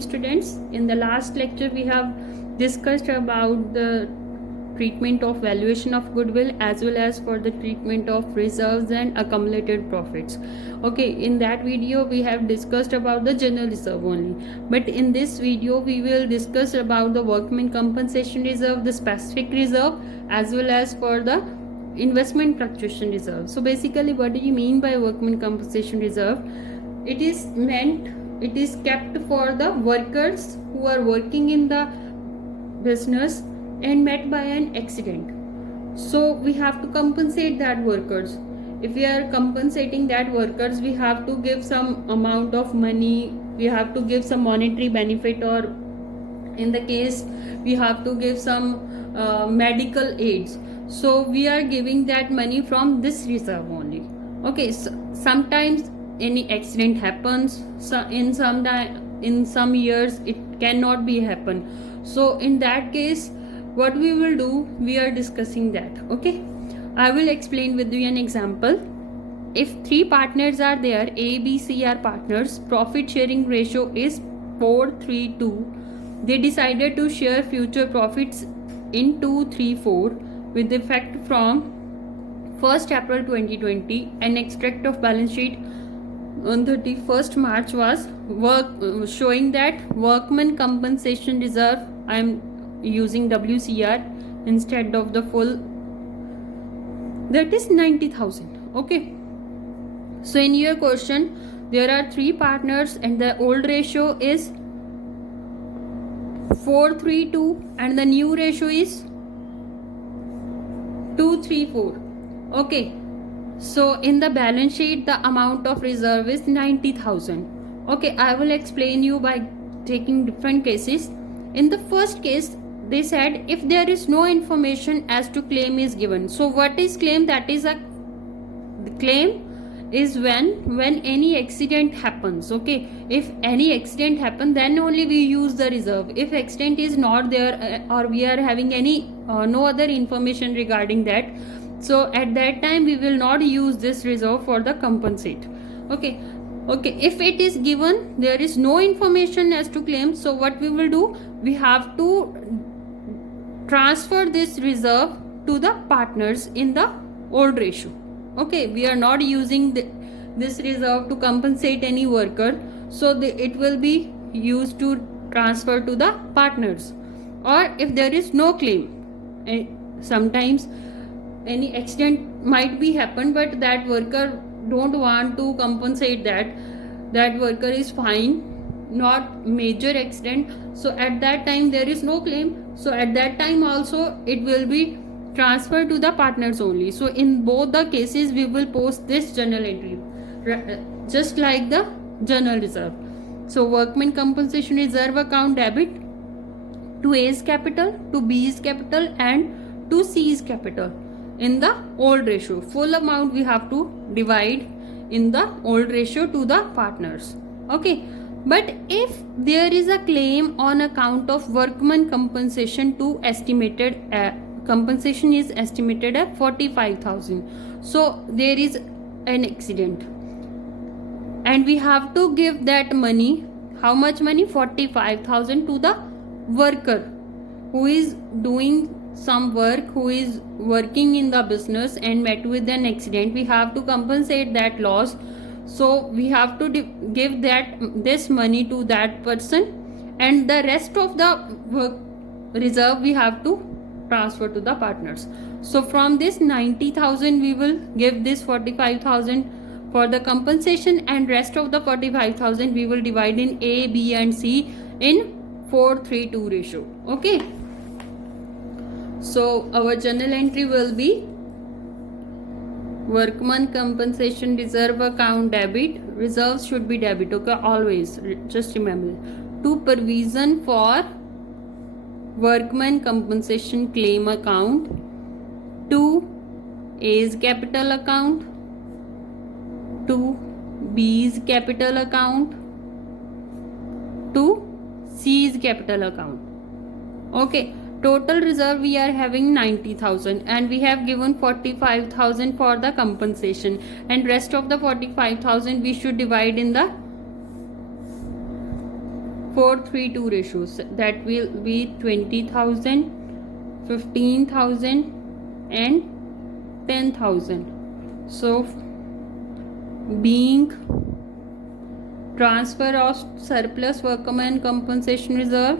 morning, students. In the last lecture we have discussed about the treatment of valuation of goodwill as well as for the treatment of reserves and accumulated profits. Okay, in that video we have discussed about the general reserve only, but in this video we will discuss about the workman compensation reserve, the specific reserve, as well as for the investment fluctuation reserve. So basically, what do you mean by workman compensation reserve? It is kept for the workers who are working in the business and met by an accident. So we have to compensate that workers. If we are compensating that workers, we have to give some amount of money, we have to give some monetary benefit, or in the case we have to give some medical aids. So we are giving that money from this reserve only. Okay, so sometimes any accident happens, so in some years it cannot be happen. So in that case, what we will do, we are discussing that. Okay, I will explain with you an example. If three partners are there, A, B, C are partners, profit sharing ratio is 4:3:2. They decided to share future profits in 2:3:4 with effect from 1st April 2020. An extract of balance sheet on 31st March was showing that workman compensation reserve, I am using WCR instead of the full, that is 90,000. Okay, so in your question there are three partners and the old ratio is 4:3:2 and the new ratio is 2:3:4. Okay, so in the balance sheet the amount of reserve is 90,000. Okay, I will explain you by taking different cases. In the first case, they said if there is no information as to claim is given. So what is claim? That is the claim is when any accident happens. Okay, if any accident happen, then only we use the reserve. If accident is not there or we are having any no other information regarding that, so at that time we will not use this reserve for the compensate. Okay, if it is given there is no information as to claim, so what we will do, we have to transfer this reserve to the partners in the old ratio. Okay, we are not using this reserve to compensate any worker, so it will be used to transfer to the partners. Or if there is no claim, sometimes any accident might be happen, but that worker don't want to compensate that worker is fine, not major accident, so at that time there is no claim, so at that time also it will be transferred to the partners only. So in both the cases we will post this journal entry just like the journal reserve. So workman compensation reserve account debit to A's capital, to B's capital and to C's capital in the old ratio. Full amount we have to divide in the old ratio to the partners. Okay, but if there is a claim on account of workman compensation to estimated compensation is estimated at 45,000. So there is an accident and we have to give that money. How much money? 45,000 to the worker who is doing some work, who is working in the business and met with an accident. We have to compensate that loss, so we have to give this money to that person, and the rest of the reserve we have to transfer to the partners. So from this 90,000 we will give this 45,000 for the compensation, and rest of the 45,000 we will divide in A, B and C in 4:3:2 ratio. Okay, so our journal entry will be workman compensation reserve account debit. Reserves should be debit. Okay, always just remember, to provision for workman compensation claim account, to A's capital account, to B's capital account, to C's capital account. Okay, total reserve we are having 90,000 and we have given 45,000 for the compensation, and rest of the 45,000 we should divide in the 4:3:2 ratios. That will be 20,000, 15,000 and 10,000. So being transfer of surplus workman compensation reserve,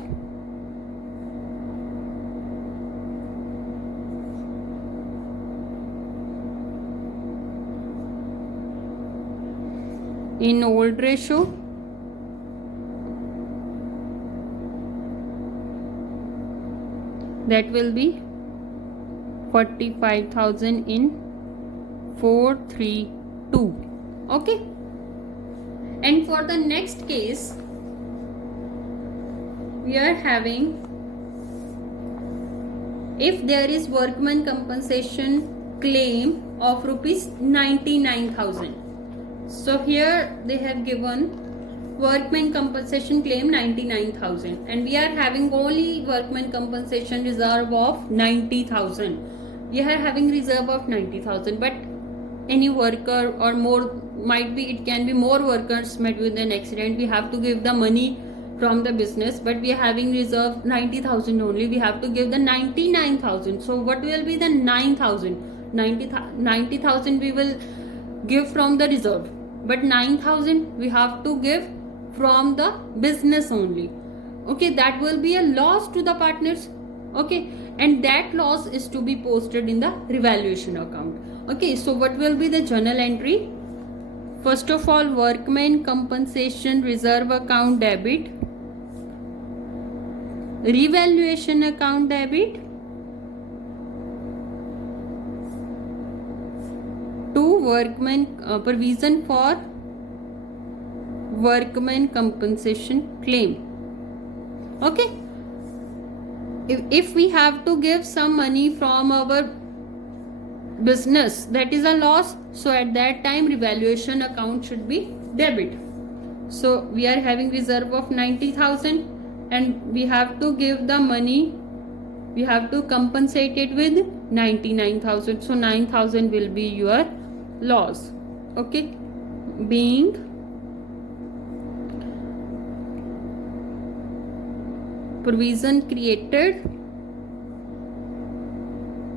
in old ratio, that will be 45,000 in 4:3:2. Okay, and for the next case we are having, if there is workman compensation claim of rupees 99,000. So here they have given workman compensation claim 99,000 and we are having only workman compensation reserve of 90,000. We are having reserve of 90,000, but any worker or more, might be it can be more workers met with an accident, we have to give the money from the business, but we are having reserve 90,000 only, we have to give the 99,000. So what will be the 9,000? 90,000 we will give from the reserve, but 9,000 we have to give from the business only. Okay, that will be a loss to the partners. Okay, and that loss is to be posted in the revaluation account. Okay, so what will be the journal entry? First of all, workman compensation reserve account debit, revaluation account debit to workman provision for workman compensation claim. Okay, if we have to give some money from our business, that is a loss, so at that time revaluation account should be debit. So we are having reserve of 90,000 and we have to give the money, we have to compensate it with 99,000. So 9,000 will be your loss. Okay, being provision created,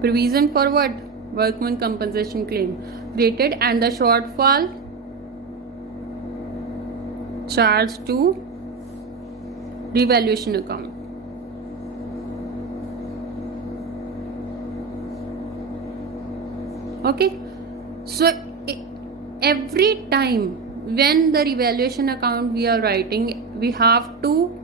provision for what? Workman compensation claim created, and the shortfall charged to revaluation account. Okay, so every time when the revaluation account we are writing, we have to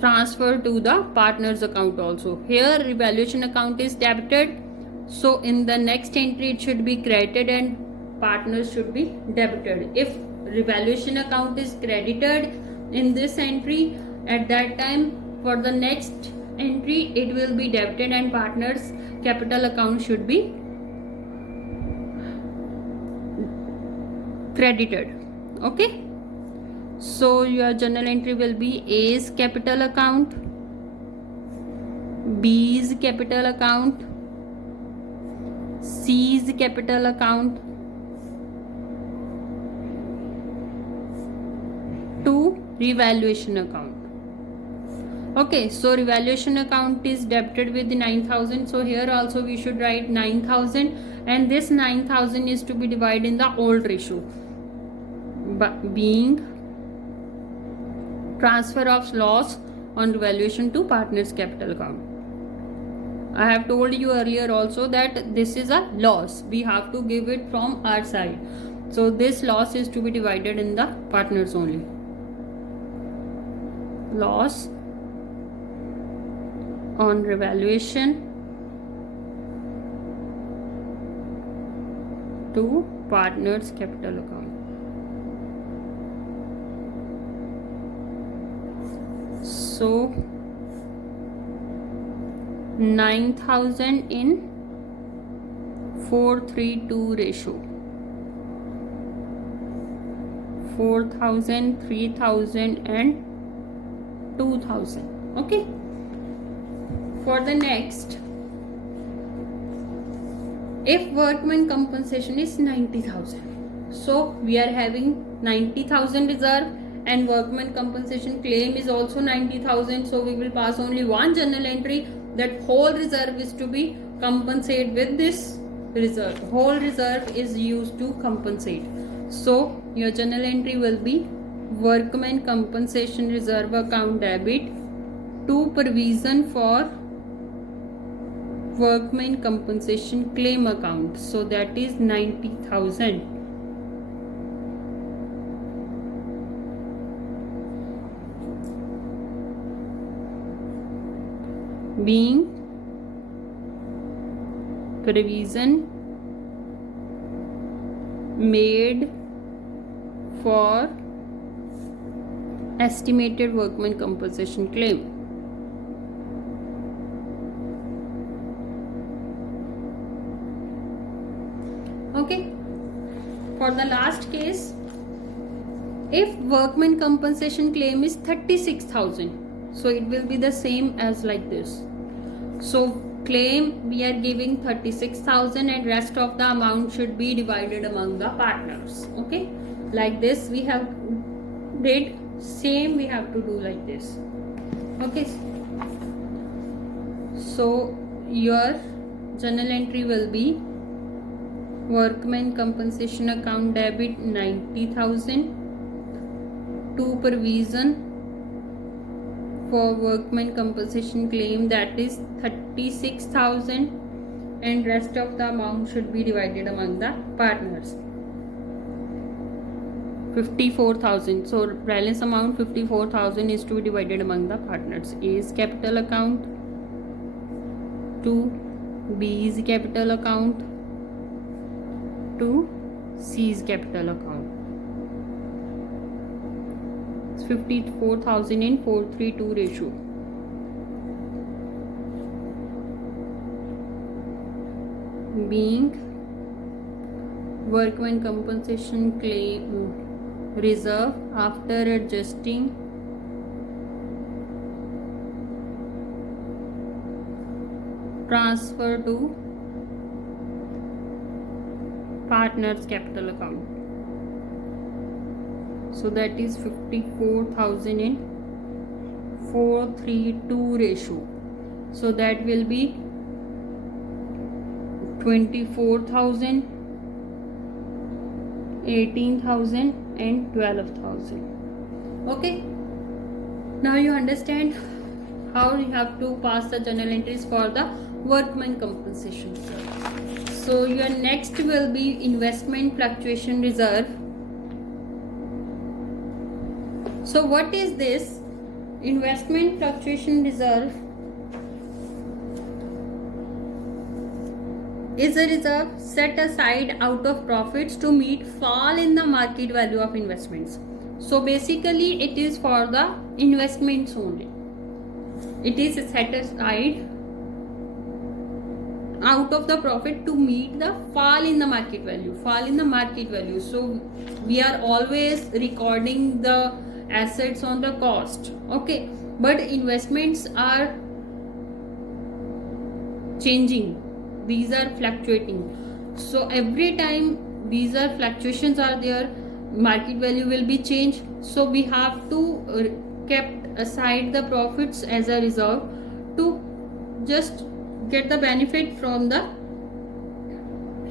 transfer to the partners account also. Here revaluation account is debited, so in the next entry it should be credited and partners should be debited. If revaluation account is credited in this entry, at that time for the next entry it will be debited and partners capital account should be credited. Okay, so your journal entry will be A's capital account, B's capital account, C's capital account to revaluation account. Okay, so revaluation account is debited with 9,000. So here also we should write 9,000, and this 9,000 is to be divided in the old ratio, being transfer of loss on revaluation to partners capital account. I have told you earlier also that this is a loss, we have to give it from our side, so this loss is to be divided in the partners only. Loss on revaluation to partners capital account. So 9,000 in 4:3:2 ratio, 4,000, 3,000 and 2,000. Okay, for the next, if workman compensation is 90,000, so we are having 90,000 reserve and workman compensation claim is also 90,000. So we will pass only one journal entry, that whole reserve is to be compensated with this reserve. Whole reserve is used to compensate. So your journal entry will be workman compensation reserve account debit to provision for workman compensation claim account. So that is 90,000. Being provision made for estimated workman compensation claim. Okay, for the last case, if workman compensation claim is 36,000, so it will be the same as like this. So claim we are giving 36,000 and rest of the amount should be divided among the partners. Okay, like this we have did, same we have to do like this. Okay, so your journal entry will be workman compensation account debit 90,000 to provision for workman compensation claim, that is 36,000, and rest of the amount should be divided among the partners. 54,000. So balance amount 54,000 is to be divided among the partners. A is capital account, to B is capital account, to C is capital account. 54,000 in 4:3:2 ratio. Being workman compensation claim reserve after adjusting transfer to partners capital account. So that is 54,000 in 4:3:2 ratio. So that will be 24,000, 18,000 and 12,000. Okay, now you understand how you have to pass the journal entries for the workman compensation. So your next will be investment fluctuation reserve. So what is this investment fluctuation reserve? Is a reserve set aside out of profits to meet fall in the market value of investments. So basically it is for the investments only. It is set aside out of the profit to meet the fall in the market value. Fall in the market value. So we are always recording the assets on the cost. Okay, but investments are changing, these are fluctuating. So every time these are fluctuations are there, market value will be changed. So we have to kept aside the profits as a reserve to just get the benefit from the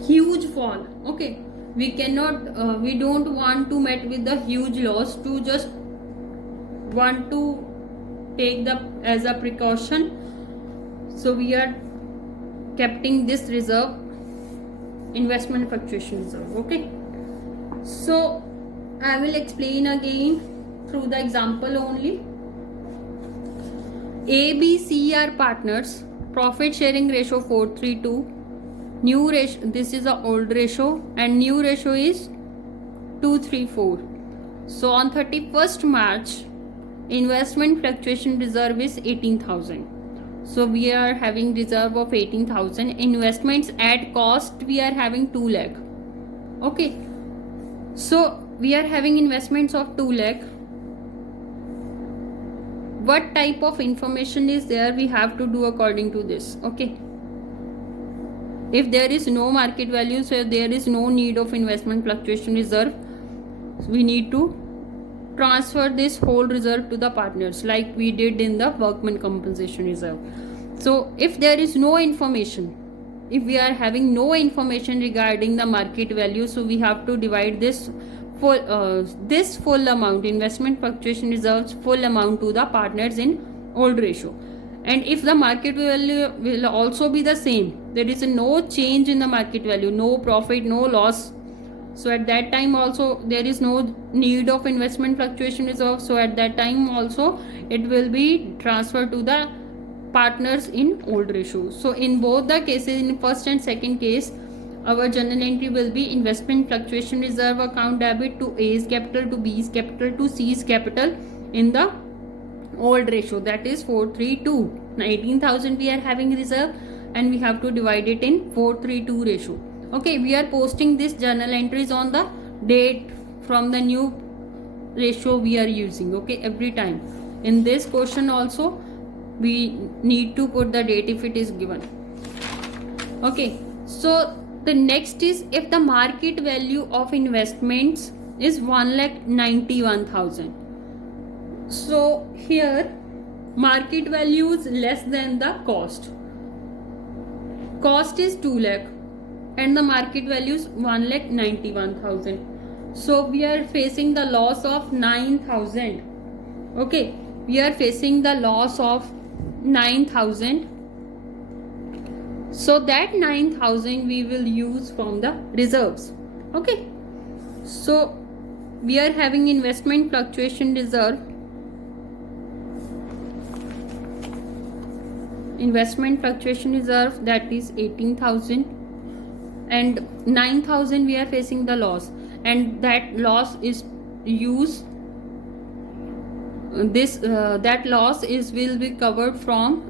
huge fall. Okay, we cannot we don't want to meet with the huge loss, to just want to take the as a precaution. So we are keeping this reserve, investment fluctuation reserve. Okay, so I will explain again through the example only. A, B, C are partners, profit sharing ratio 4:3:2, new ratio, this is a old ratio, and new ratio is 2:3:4. So on 31st March investment fluctuation reserve is 18,000. So we are having reserve of 18,000. Investments at cost we are having 2 lakh. Okay, so we are having investments of 2 lakh. What type of information is there, we have to do according to this. Okay, if there is no market value, so there is no need of investment fluctuation reserve, we need to transfer this whole reserve to the partners, like we did in the workman compensation reserve. So if there is no information, if we are having no information regarding the market value, so we have to divide this full amount, investment fluctuation reserves full amount, to the partners in old ratio. And if the market value will also be the same, there is no change in the market value, no profit, no loss, so at that time also there is no need of investment fluctuation reserve, so at that time also it will be transferred to the partners in old ratio. So in both the cases, in first and second case, our journal entry will be investment fluctuation reserve account debit to A's capital, to B's capital, to C's capital in the old ratio, that is 432. 18,000 we are having reserve and we have to divide it in 432 ratio. Okay, we are posting this journal entries on the date from the new ratio we are using. Okay, every time in this question also we need to put the date if it is given. Okay, so the next is, if the market value of investments is 1,91,000. So here market value is less than the cost. Cost is 2 lakh and the market value is 1,91,000. So we are facing the loss of 9,000. Okay, we are facing the loss of 9,000. So that 9,000 we will use from the reserves. Okay, so we are having investment fluctuation reserve. Investment fluctuation reserve, that is 18,000, and 9,000 we are facing the loss, and that loss is used. That loss will be covered from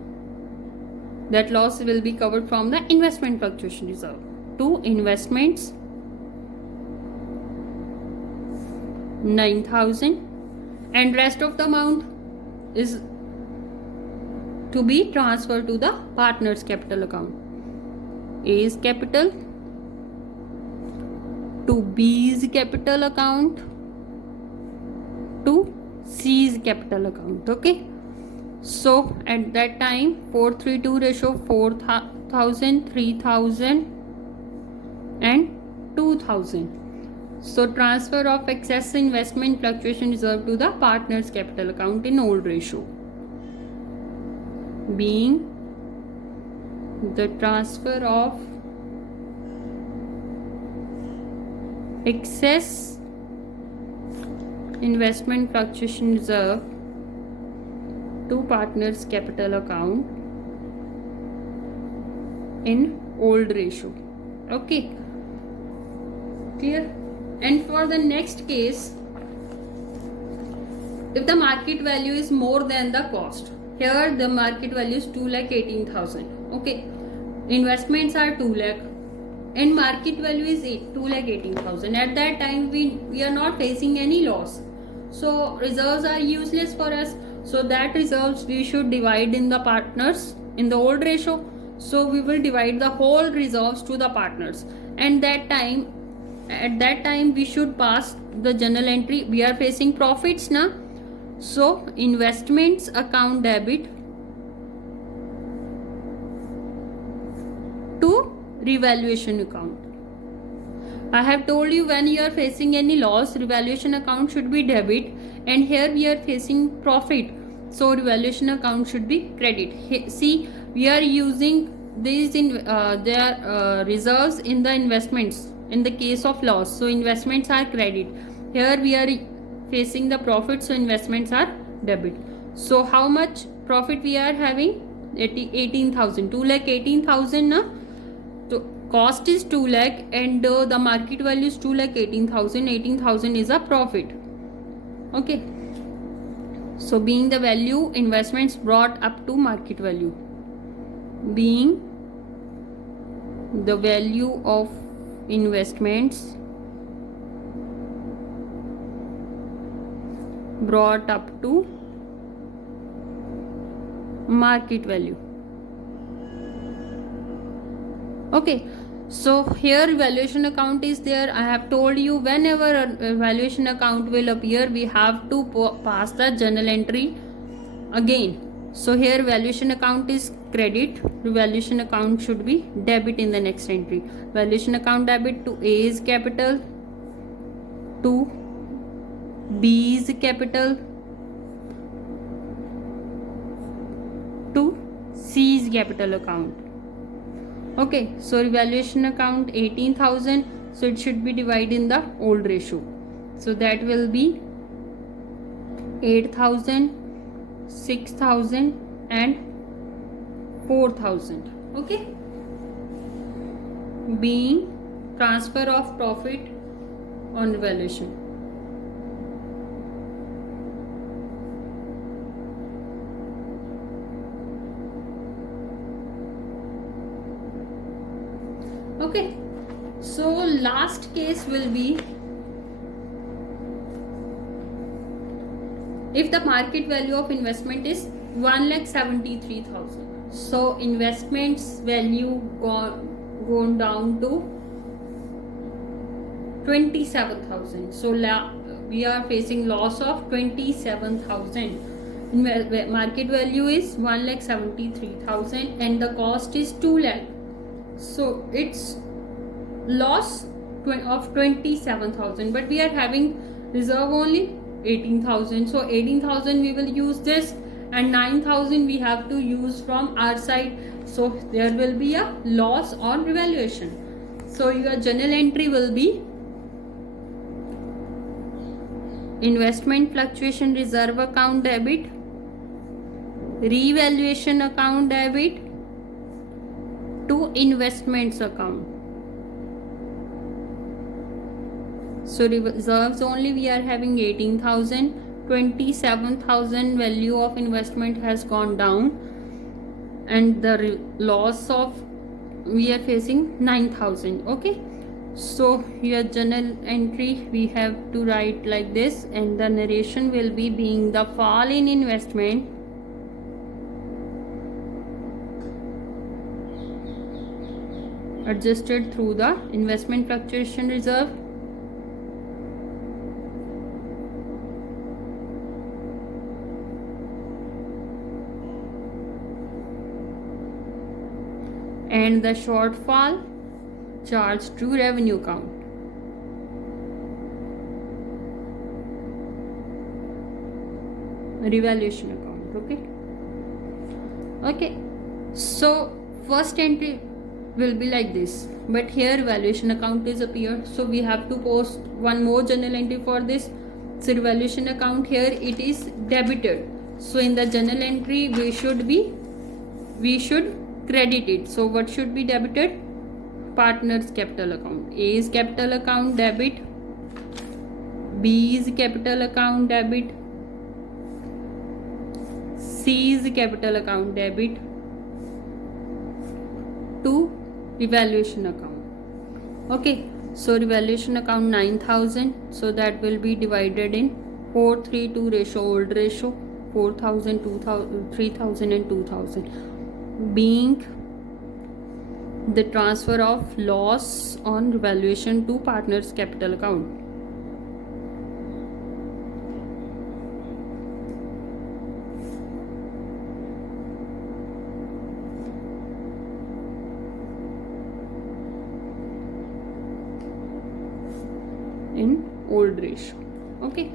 the investment fluctuation reserve to investments 9,000, and rest of the amount is to be transferred to the partners capital account. A's capital to B's capital account to C's capital account. Okay, so at that time 432 ratio, 4,000, 3,000 and 2,000. So transfer of excess investment fluctuation reserve to the partners capital account in old ratio, being the transfer of excess investment fluctuation reserve to partners capital account in old ratio. Okay, clear? And for the next case, if the market value is more than the cost, here the market value is 2,18,000. Okay, investments are 2 lakh and market value is 2,18,000. At that time we are not facing any loss, so reserves are useless for us. So that reserves we should divide in the partners in the old ratio. So we will divide the whole reserves to the partners, and at that time we should pass the journal entry. We are facing profits now, so investments account debit to revaluation account. I have told you, when you are facing any loss, revaluation account should be debit, and here we are facing profit, so revaluation account should be credit. See, we are using these in their reserves in the investments in the case of loss, so investments are credit. Here we are facing the profit, so investments are debit. So how much profit we are having? 18,000. 2,18,000 na. So cost is 2 lakh and the market value is 2,18,000. 18,000 is a profit. Okay, so being the value, investments brought up to market value, being the value of investments brought up to market value. Okay, So here valuation account is there. I have told you whenever a valuation account will appear, we have to pass the journal entry again. So here valuation account is credit, valuation account should be debit in the next entry. Valuation account debit to A is capital, to B is capital, to C is capital account. Okay, so revaluation account 18,000, so it should be divided in the old ratio. So that will be 8,000, 6,000 and 4,000. Okay, being transfer of profit on revaluation. Okay, so last case will be if the market value of investment is 1,73,000. So investments value gone down to 27,000. So we are facing loss of 27,000. Market value is 1,73,000 and the cost is 2 lakh. So it's loss of 27,000, but we are having reserve only 18,000. So 18,000 we will use this, and 9,000 we have to use from our side. So there will be a loss on revaluation. So your journal entry will be investment fluctuation reserve account debit, revaluation account debit to investments account. So reserves only we are having 18,000, 27,000 value of investment has gone down, and the loss of we are facing 9,000. Okay, so your journal entry we have to write like this, and the narration will be being the fall in investment adjusted through the investment fluctuation reserve and the shortfall charged to revenue account. Revaluation account. Okay, so first entry will be like this, but here valuation account is appeared, so we have to post one more journal entry for this. So revaluation account here it is debited, so in the journal entry we should credit it. So what should be debited? Partners capital account. A is capital account debit, B is capital account debit, C is capital account debit to revaluation account. Okay, so revaluation account 9,000, so that will be divided in 4:3:2 ratio, old ratio, 4,000, 2,000, 3,000 and 2,000, being the transfer of loss on revaluation to partners capital account. In old ratio. Okay,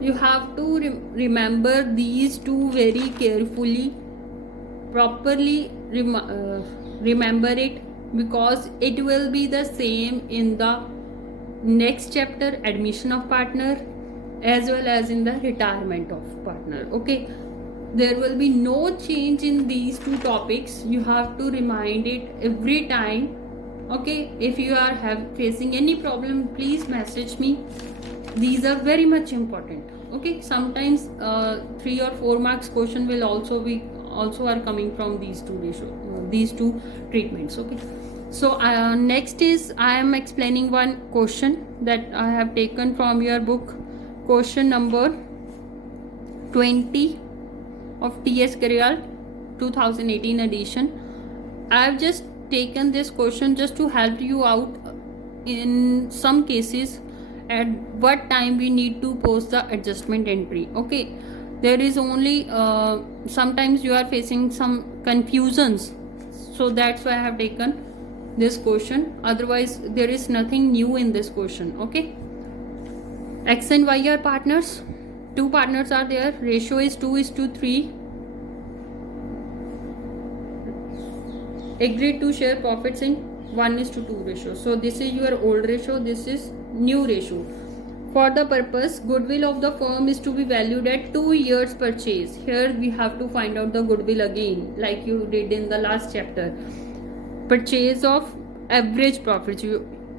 you have to remember these two very carefully, properly remember it, because it will be the same in the next chapter, admission of partner, as well as in the retirement of partner. Okay, there will be no change in these two topics. You have to remind it every time. Okay, if you are facing any problem, please message me. These are very much important. Okay, sometimes 3 or 4 marks question will also are coming from these two treatments. Okay, so next is I am explaining one question that I have taken from your book, question number 20 of T.S. Gariyal 2018 edition. I have just taken this question just to help you out in some cases at what time we need to post the adjustment entry. Okay, there is only sometimes you are facing some confusions, so that's why I have taken this question. Otherwise there is nothing new in this question. Okay, X and Y are partners, two partners are there, ratio is 2:3, agreed to share profits in 1:2 ratio. So this is your old ratio, this is new ratio. For the purpose, goodwill of the firm is to be valued at 2 years purchase. Here we have to find out the goodwill again, like you did in the last chapter. Purchase of average profits.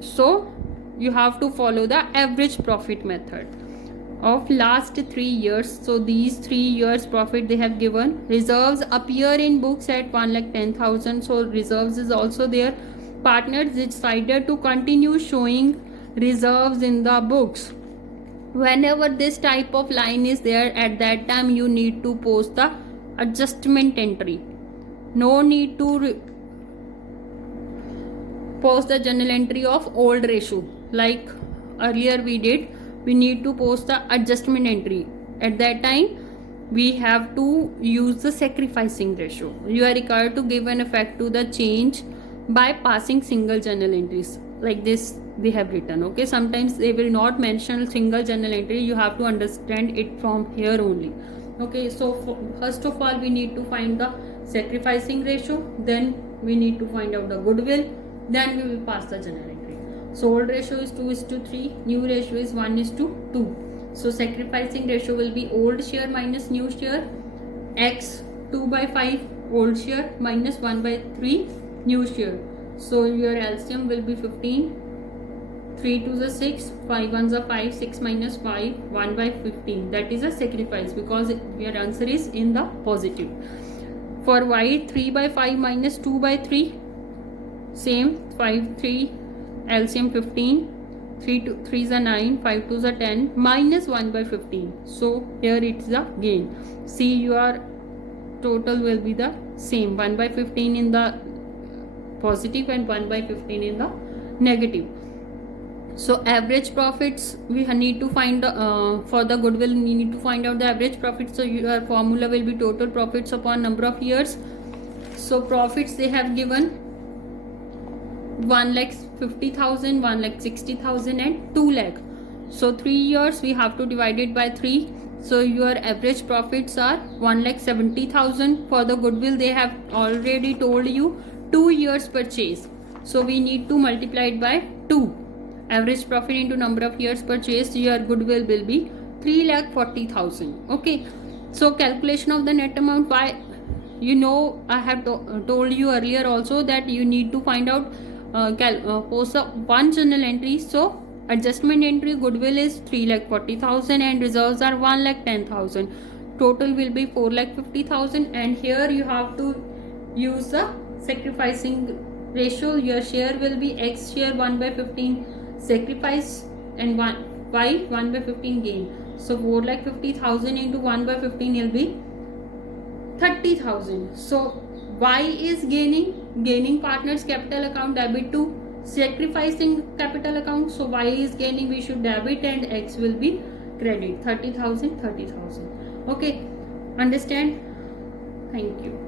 So you have to follow the average profit method of last 3 years. So these 3 years profit they have given. Reserves appear in books at 1,10,000. So reserves is also there. Partners decided to continue showing reserves in the books. Whenever this type of line is there, at that time you need to post the adjustment entry. No need to post the journal entry of old ratio like earlier we did. We need to post the adjustment entry. At that time we have to use the sacrificing ratio. You are required to give an effect to the change by passing single journal entries like this they have written. Okay, sometimes they will not mention single journal entry, you have to understand it from here only. Okay, so first of all we need to find the sacrificing ratio, then we need to find out the goodwill, then we will pass the journal entry. So old ratio is 2:3, new ratio is 1:2. So sacrificing ratio will be old share minus new share, x 2/5 old share minus 1/3 new share. So your LCM will be 15, 3 2s are 6, 5 1s are 5, 6 minus 5, 1/15. That is a sacrifice because your answer is in the positive. For Y, 3/5 minus 2/3, same, 5 3 LCM 15, 3 3s are 9, 5 2s are 10, minus 1/15. So here it's the gain. See, your total will be the same, 1/15 in the positive and 1/15 in the negative. So average profits we need to find for the goodwill we need to find out the average profit. So your formula will be total profits upon number of years. So profits they have given 1,50,000, 1,60,000 and 2 lakh. So 3 years we have to divide it by 3. So your average profits are 1,70,000. For the goodwill they have already told you 2 years purchase. So we need to multiply it by 2. Average profit into number of years purchased, your goodwill will be 3,40,000. Okay, so calculation of the net amount. Why? You know, I have told you earlier also that you need to find out post one journal entry. So adjustment entry goodwill is 3,40,000 and reserves are 1,10,000. Total will be 4,50,000, and here you have to use the sacrificing ratio. Your share will be X share 1/15 sacrifice and Y 1/15 gain. So 4,50,000 into 1/15 will be 30,000. So Y is gaining partners capital account debit to sacrificing capital account. So Y is gaining, we should debit, and X will be credit. 30,000 30,000. Okay, understand? Thank you.